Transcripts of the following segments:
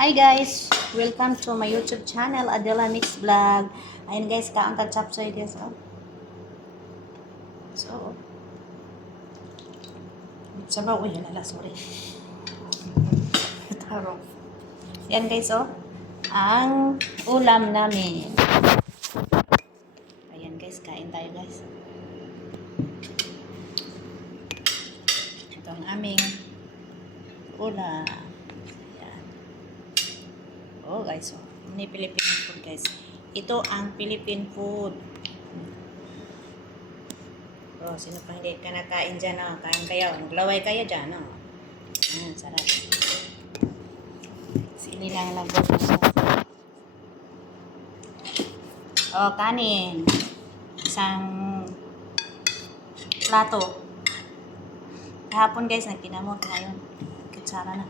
Hi guys! Welcome to my YouTube channel, Adela Mix Vlog. Ayun guys, kaang ka-chapsoy guys. Oh. So, sabaw. Uy, halala, sorry. Tarong. Yan guys, oh. Ang ulam namin. Ayan guys, kain tayo guys. Ito ang aming ulam. Ayan. Oh guys, oh. Ini Philippine food guys. Ito ang Philippine food. Oh, sino pa hindi ka nakain dyan, oh. Kain kayo. Maglaway kayo dyan, oh. Sarap. Sili lang lang. Oh, kanin. Isang plato. Kahapon guys, nagtinamot. Ngayon, kutsara na.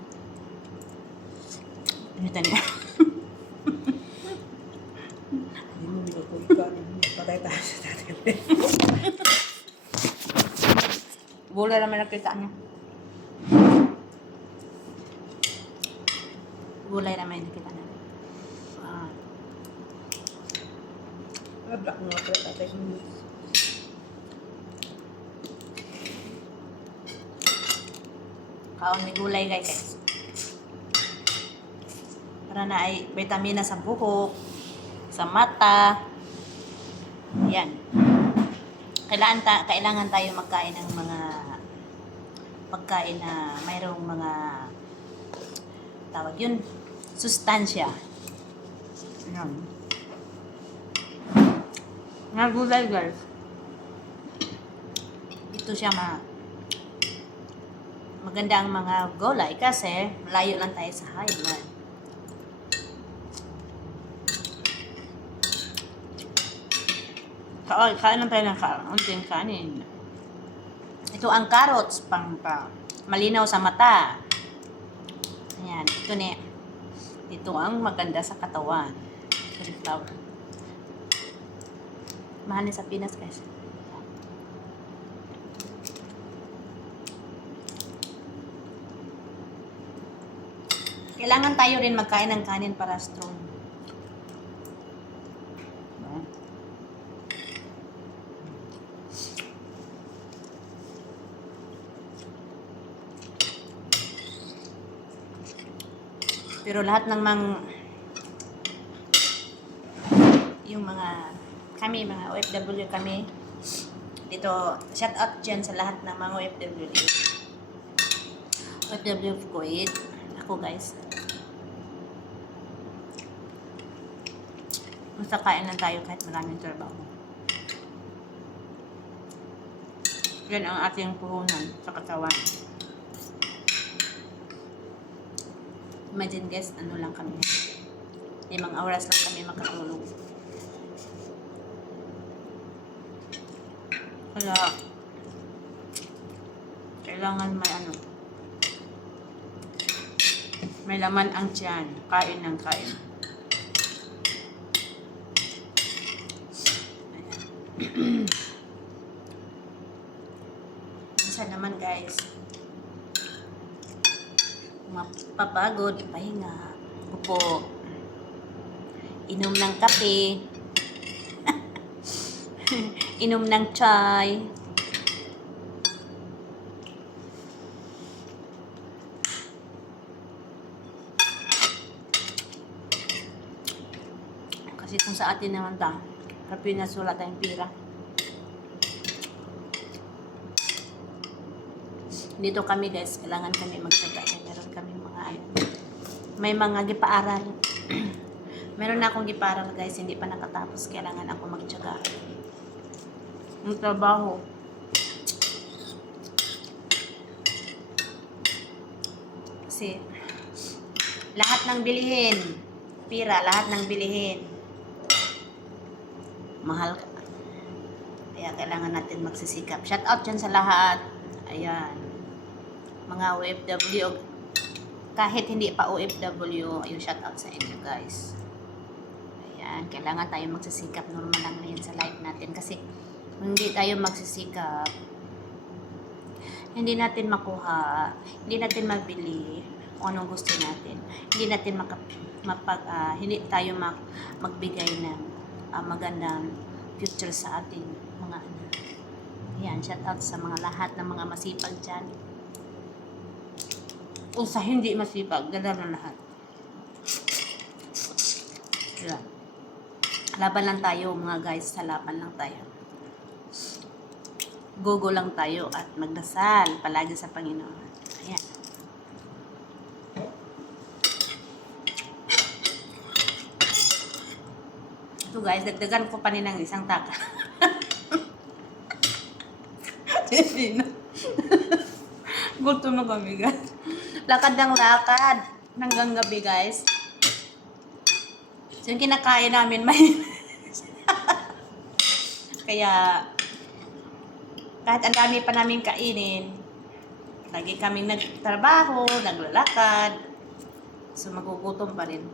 Pinitan niya. Hindi mo binukog ka. Patay tayo sa tatay. Gulay naman nakita niya. Gulay naman nakita niya. Black nga pala tatay ko. Kaon may gulay guys. Para na ay vitamina sa buhok, sa mata. Yan. Kailangan tayo magkain ng mga pagkain na mayroong mga tawag yun, sustansya. Yan. Nga gulay guys. Ito siya maganda ang mga gulay kasi malayo lang tayo sa high blood. Kain lang tayo ng unting kanin. Ito ang carrots pang malinaw sa mata. Ayan, ito ang maganda sa katawan. Cauliflower. Mahal sa Pinas guys. Kailangan tayo rin magkain ng kanin para strong. Pero lahat ng yung mga OFW kami dito, shout out dyan sa lahat ng mga OFW of Kuwait. Ako guys, basta kain lang tayo kahit maraming trabaho. Yan ang ating puhunan sa katawan. Imagine guys, ano lang kami, 5 oras lang kami makatulog. Kaya kailangan may laman ang tiyan, kain ng kain. Ayan. Isa naman guys, mapapagod, pahinga, upo, inom ng kape, inom ng chai. Kasi kung sa atin naman sa Pinas wala tayong pira. Dito kami guys, kailangan kami magtyaga. Meron kami may mga gipaaral. Meron na akong gipaaral guys, hindi pa nakatapos. Kailangan ako magtyaga. Ang trabaho. Kasi lahat ng bilihin, lahat ng bilihin mahal. Kaya kailangan natin magsisikap. Shout out dyan sa lahat. Ayan. Mga OFW, kahit hindi pa OFW, yung shout out sa inyo guys. Ayan, kailangan tayo magsisikap. Normal lang na yun sa life natin. Kasi kung hindi tayo magsisikap, hindi natin makuha, hindi natin mabili kung anong gusto natin. Hindi natin hindi tayo magbigay ng magandang future sa ating mga anak. Ayan, shout out sa mga lahat ng mga masipag dyan. O sa hindi masipag, ganda na lahat. Ayan. Laban lang tayo mga guys, sa laban lang tayo. Gogo lang tayo at magdasal palagi sa Panginoon. Ayan. Ito guys, dagdagan ko pa ng isang taka. Hindi na. Gutom na kami guys. Lakad ng lakad hanggang gabi guys. So yung kinakain namin may kaya kahit ang dami pa namin kainin, lagi kaming nagtrabaho, naglalakad, so magugutom pa rin.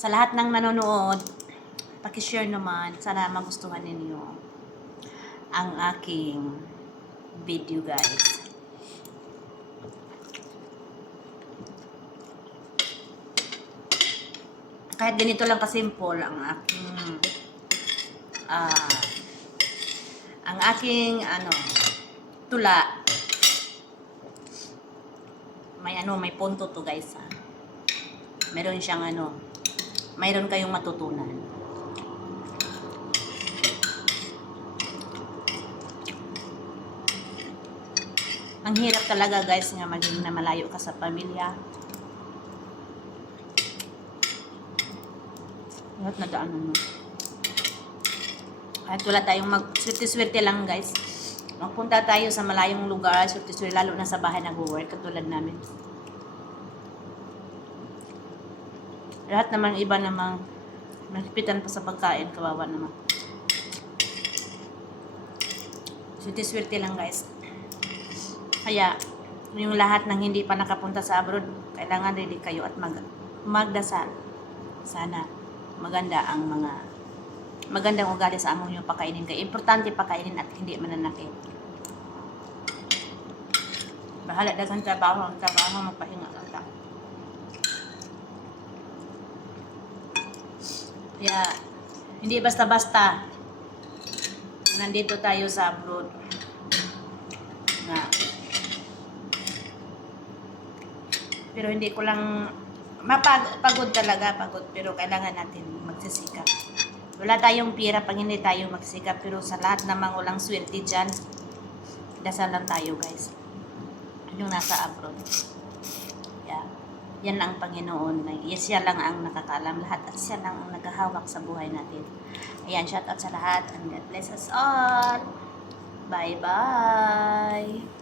Sa lahat ng nanonood, pakishare naman, sana magustuhan ninyo ang aking video guys. Kahit ganito lang kasimple ang aking tula. May punto to guys ha. Meron siyang mayroon kayong matutunan. Ang hirap talaga guys nga maging na malayo ka sa pamilya. Lahat na daanan mo. Kahit wala tayong swerte-swerte lang guys. Magpunta tayo sa malayong lugar, swerte-swerte, lalo na sa bahay nag-work, katulad namin. Lahat naman iba namang nakipitan pa sa pagkain, kawawa naman. Swerte-swerte lang guys. Kaya, yung lahat ng hindi pa nakapunta sa abroad, kailangan ready kayo at magdasal. Sana maganda ang magandang ugali sa among yung pakainin kayo. Importante pakainin at hindi mananakit. Bahala dagang trabaho, magpahinga lang ta. Kaya, hindi basta-basta nandito tayo sa abroad na pero hindi ko lang pagod talaga, pero kailangan natin magsisikap. Wala tayong pira pag hindi tayo magsikap, pero sa lahat namang walang swerte dyan, dasal lang tayo guys. Yung nasa abroad. Yeah. Yan ang Panginoon. Siya lang ang nakakaalam lahat at siya lang ang naghahawak sa buhay natin. Ayan, shout out sa lahat and God bless us all. Bye-bye.